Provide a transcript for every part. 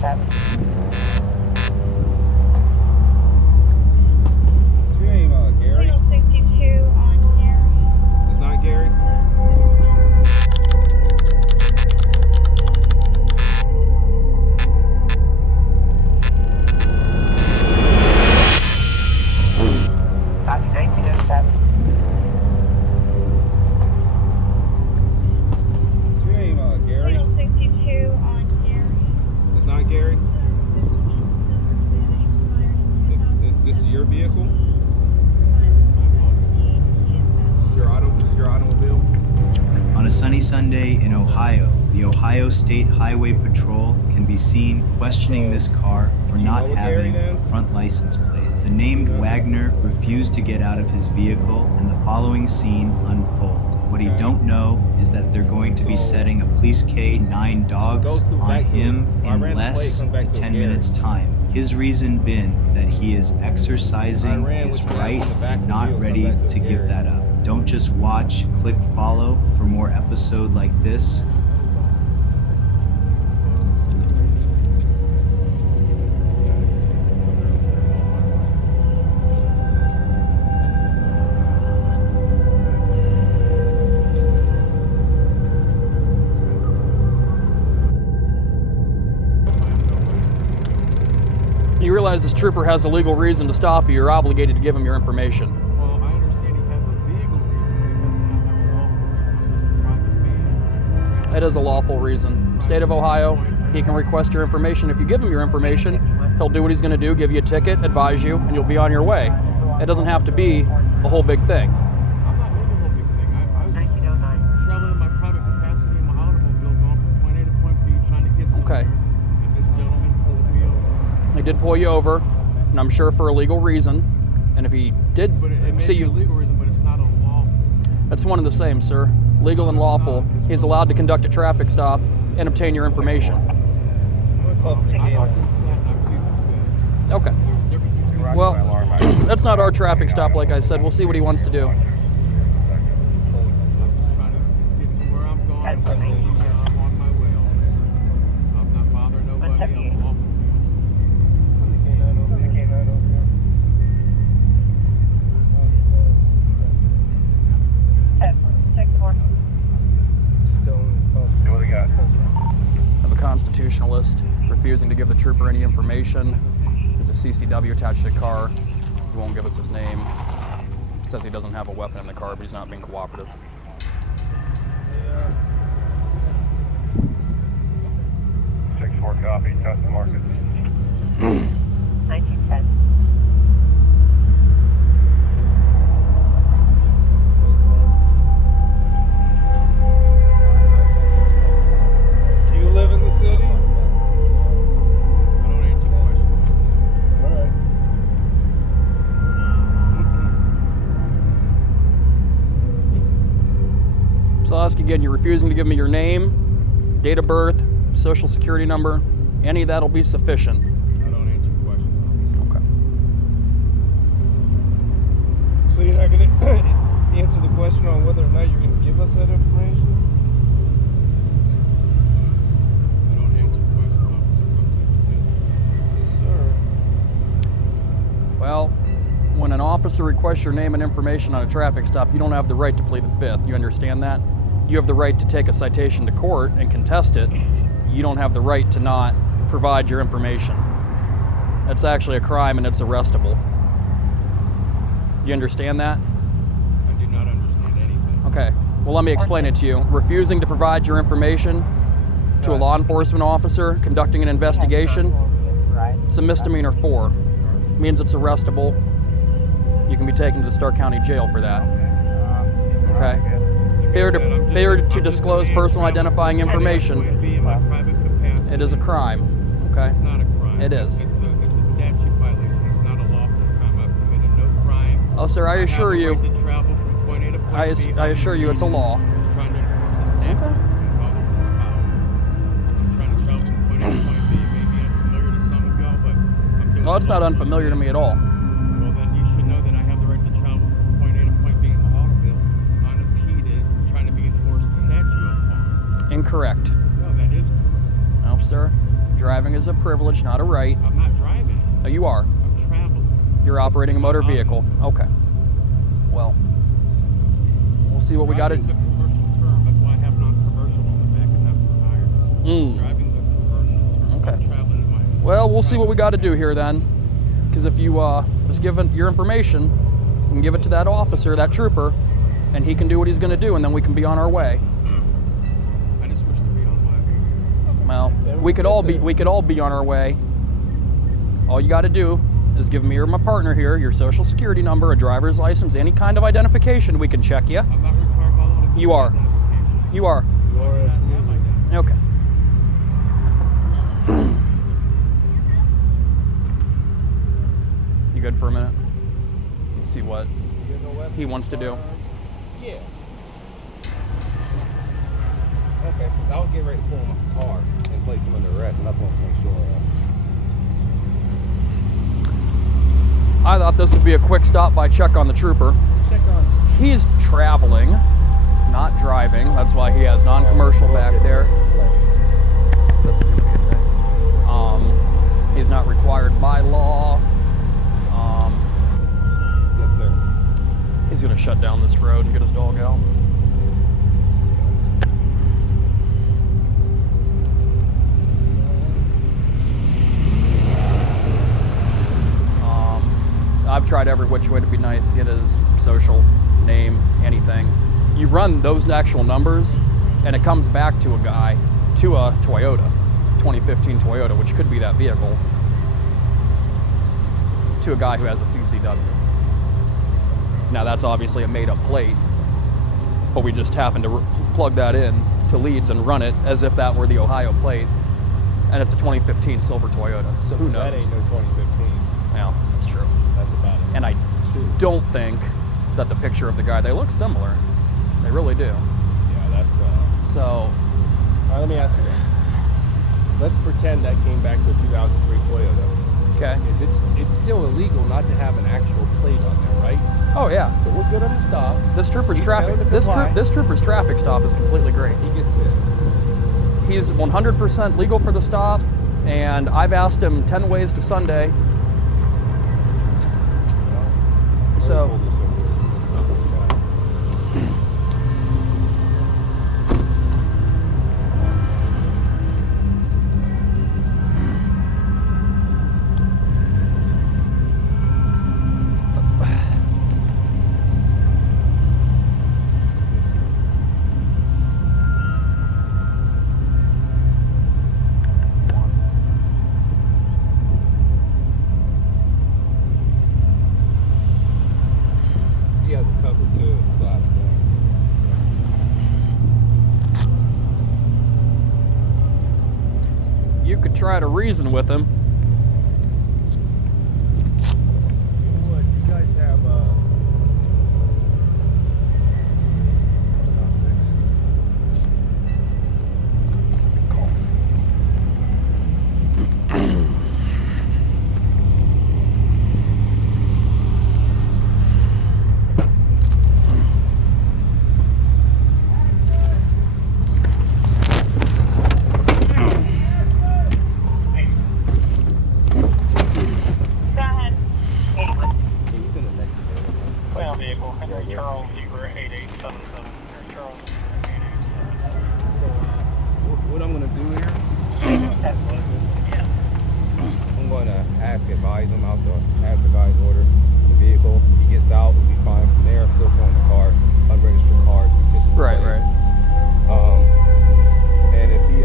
What's your name, Gary? 62 on Gary. It's not Gary? What's your name, Gary? 62 on Gary. It's not Gary? This is your vehicle? This is your automobile? On a sunny Sunday in Ohio, the Ohio State Highway Patrol can be seen questioning this car for not having a front license plate. The named Wagner refused to get out of his vehicle, and the following scene unfolds. What he don't know is that they're going to be setting a police K-9 dogs on him in less than 10 minutes time. His reason been that he is exercising his right and not ready to give that up. Don't just watch, click follow for more episode like this. You realize this trooper has a legal reason to stop you. You're obligated to give him your information. Well, I understand he has a legal reason, but he doesn't have a lawful reason. He's a private man. It is a lawful reason. State of Ohio, he can request your information. If you give him your information, he'll do what he's going to do, give you a ticket, advise you, and you'll be on your way. It doesn't have to be a whole big thing. I'm not making a whole big thing. I was just traveling in my private capacity in my automobile, going from point A to point B, trying to get somewhere. Okay. And this gentleman pulled me over. He did pull you over, and I'm sure for a legal reason. And if he did But it may see be a you, legal reason, but it's not unlawful. that's one and the same, sir. Legal and lawful. He's allowed to conduct a traffic stop and obtain your information. Okay. Well, that's not our traffic stop, like I said. We'll see what he wants to do. I'm just trying to get to where I'm going. I'm on my way. I'm not bothering nobody. I'm lawful. What do we got? Of a constitutionalist refusing to give the trooper any information. There's a CCW attached to the car. He won't give us his name. He says he doesn't have a weapon in the car, but he's not being cooperative. 6-4 copy, custom market. 1910. Do you live in the city? I don't answer questions. Alright. So I'll ask again, you're refusing to give me your name, date of birth, social security number. Any of that will be sufficient. I don't answer questions. Okay. So you're not going to answer the question on whether or not you're going to give us that information? I don't answer questions, officer. Yes, sir. Well, when an officer requests your name and information on a traffic stop, you don't have the right to plead the fifth. You understand that? You have the right to take a citation to court and contest it. You don't have the right to not provide your information. That's actually a crime and it's arrestable. You understand that? I do not understand anything. Okay. Well, let me explain it to you. Refusing to provide your information to a law enforcement officer conducting an investigation, it's a misdemeanor 4. It means it's arrestable. You can be taken to the Stark County Jail for that. Okay? Failure to disclose personal identifying information, it is a crime. Okay? It's not a crime. It is. It's a statute violation. It's not a lawful crime. I've committed no crime. Oh, sir, I assure you, I have the right to travel from point A to point B. I assure you it's a law. I'm just trying to enforce the statute. That's all this is about. I'm trying to travel from point A to point B. Maybe I'm familiar to some of y'all, but I'm doing Well, it's not unfamiliar to me at all. Well, then you should know that I have the right to travel from point A to point B in my automobile, unimpeded, trying to be enforced the statute upon. Incorrect. No, that is correct. No, sir. Driving is a privilege, not a right. I'm not driving. Oh, you are. I'm traveling. You're operating a motor vehicle. Okay. Well, we'll see what we got to. Driving's a commercial term. That's why I have non-commercial on the back and not for hire. Driving's a commercial term. Okay. I'm traveling in my. Well, we'll see what we got to do here then. Because if you just give your information, you can give it to that officer, that trooper, and he can do what he's going to do, and then we can be on our way. I just wish to be on my way. Well, we could all be on our way. All you got to do is give me or my partner here your social security number, a driver's license, any kind of identification. We can check you. I'm not required by law to You are. identification. You are. You are absolutely. Okay. You good for a minute? Let's see what he wants to do. Yeah. Okay, 'cause I was getting ready to pull him off the car and place him under arrest, and I just wanted to make sure. I thought this would be a quick stop by check on the trooper. Check on. He's traveling, not driving. That's why he has non-commercial back there. This is gonna be a thing. He's not required by law. Yes, sir. He's gonna shut down this road and get his dog out. I've tried every which way to be nice, get his social, name, anything. You run those actual numbers, and it comes back to a guy, to a Toyota, 2015 Toyota, which could be that vehicle, to a guy who has a CCW. Now that's obviously a made-up plate, but we just happened to plug that in to Leeds and run it as if that were the Ohio plate, and it's a 2015 silver Toyota, so who knows? That ain't no 2015. Yeah, that's true. That's about it. And I don't think that the picture of the guy, they look similar. They really do. Yeah, that's. So, All right, let me ask you this. Let's pretend that came back to a 2003 Toyota. okay. It's still illegal not to have an actual plate on there, right? Oh yeah. So we're good on the stop. This trooper's He's traffic. failing to This comply. trooper's traffic stop is completely great. He gets bit. He's 100% legal for the stop, and I've asked him 10 ways to Sunday. So. He has a cover too, besides that. You could try to reason with him. What, you guys have stop That's a good call. Go ahead. Can you send the next available? Well, vehicle, Henry Charles, Zebra 8877. Henry Charles, Zebra 8877. So, what I'm gonna do here, Absolutely. Yeah. I'm gonna advise him out the advise order the vehicle. He gets out, we'll be fine from there. I'm still towing the car, unregistered cars, fictitious Right, plates. right. And if he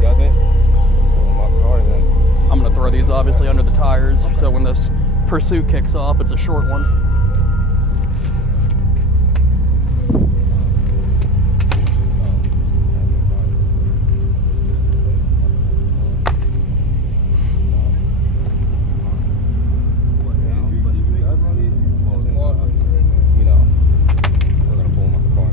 doesn't, pull him off the car, then I'm gonna throw these obviously under the tires, so when this pursuit kicks off, it's a short one. we're gonna pull him off the car.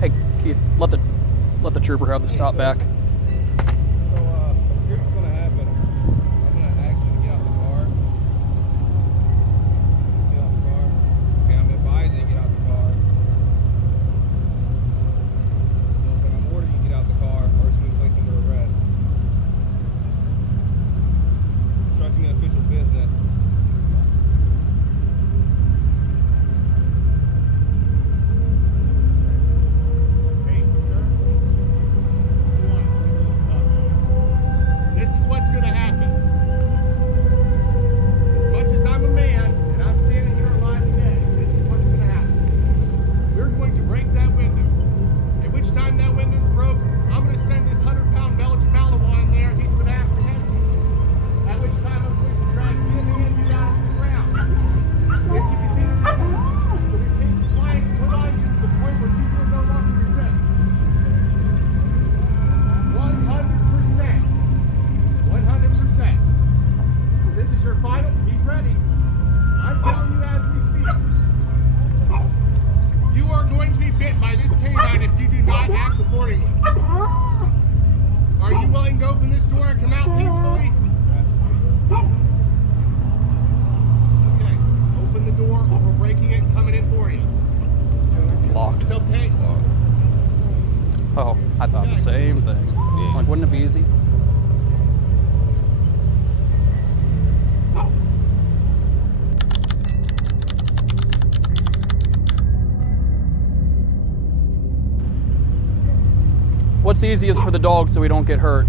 Hey, Keith, let the trooper have the stop back. So, here's what's gonna happen. I'm gonna ask you to get out the car. Just get out the car. Okay, I'm advising you to get out the car. easiest for the dog so we don't get hurt.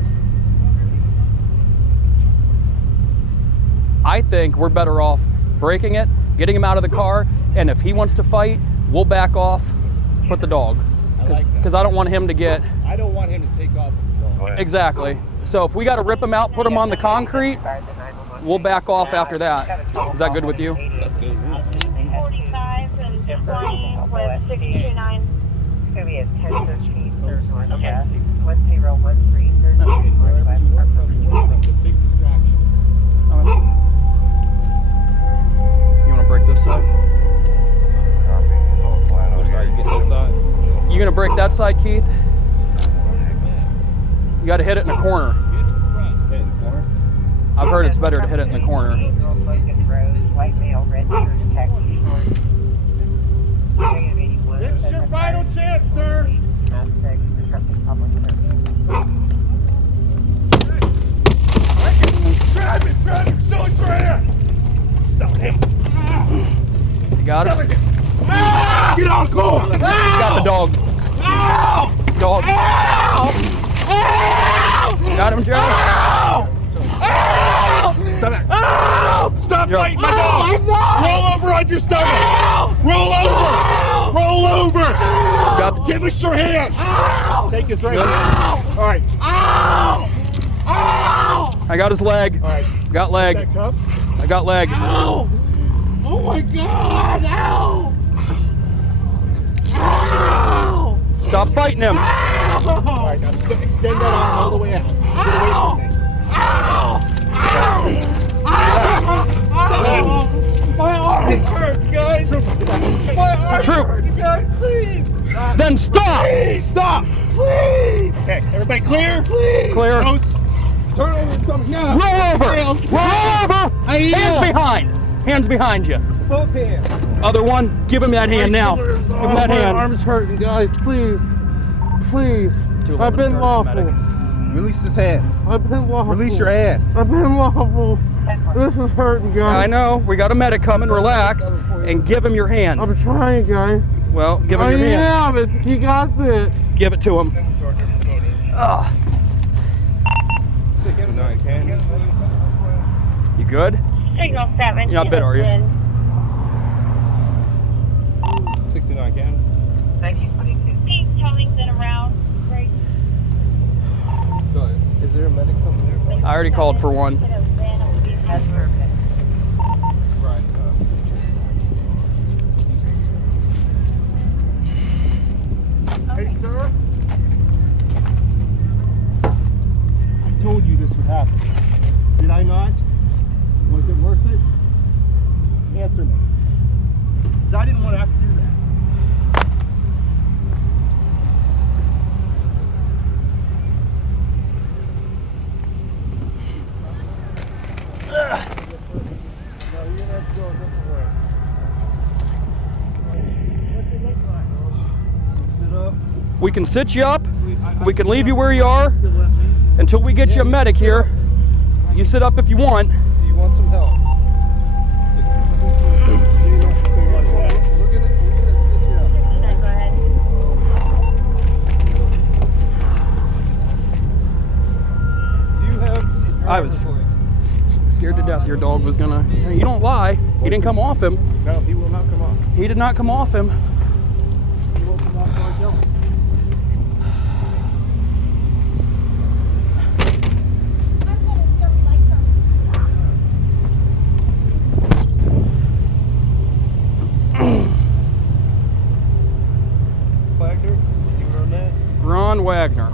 I think we're better off breaking it, getting him out of the car, and if he wants to fight, we'll back off, put the dog. Because I don't want him to get... I don't want him to take off. Exactly. So if we got to rip him out, put him on the concrete, we'll back off after that. Is that good with you? That's good. 45 and 20 with 629. It's going to be at 10:15 Third Northwest, 1013 Third Northwest. The big distraction. You want to break this side? Which side? You get this side? You going to break that side, Keith? You got to hit it in the corner. Hit in the corner? I've heard it's better to hit it in the corner. White male, red shirt, khaki shorts. This is your final chance, sir. Disrupting public service. Grab him, show us your hands. Stop him. You got it? Get on, go. He's got the dog. Dog. Got him, Joe? Stop it. Stop Joe. fighting my dog. Roll over on your stomach. Roll over. Roll over. Got the... Give us your hands. Take his right hand. All right. I got his leg. All right. Got leg. That cuff. I got leg. Ow! Oh my God! Ow! Ow! Stop fighting him. All right, now extend that arm all the way out. Get away from me. Ow! My arm hurt, guys. My arm Troop. hurt, guys. Please. Then stop. Please stop. Please. Okay, everybody clear? Please. Clear. Nose. Turn over your stomach now. Roll over. Roll over. Hands behind. Hands behind you. Both hands. Other one. Give him that hand now. Give him that My hand. arm's hurting, guys. Please. Please. 211 I've been starts lawful. medic. Release his hand. I've been lawful. Release your hand. I've been lawful. This is hurting, guys. I know. We got a medic coming. Relax. And give him your hand. I'm trying, guys. Well, give him I your hand. am. You got it. Give it to him. 69 Canyon. You good? Signal 7. You're not bit, are you? 69 Canyon. 1922. Keep Tellington around. Right. Go ahead. Is there a medic coming there? I already called for one. That's perfect. Right. Hey, sir. I told you this would happen. Did I not? Was it worth it? Answer me. Because I didn't want to have to do that. No, you're gonna have to go a different way. What's it look like? Sit up. We can sit you up. We can leave you where you are until we get you a medic here. You sit up if you want. Do you want some help? We're gonna sit you up. Go ahead. Do you have a I was- driver's license? Scared to death your dog was gonna... You don't lie. He didn't come off him. No, he will not come off. He did not come off him. He will come off our hill. Wagner, you run that? Ron Wagner.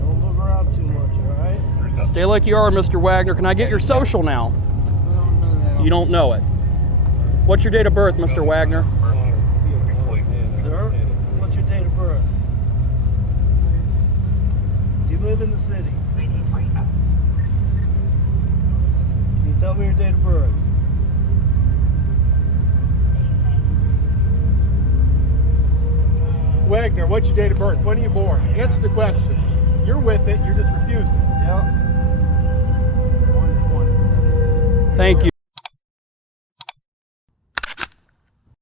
Don't move around too much, alright? Stay like you are, Mr. Wagner. Can I get your social now? You don't know it. What's your date of birth, Mr. Wagner? Sir, what's your date of birth? Do you live in the city? Can you tell me your date of birth? Wagner, what's your date of birth? When are you born? Answer the questions. You're with it, you're just refusing. Yeah. Thank you.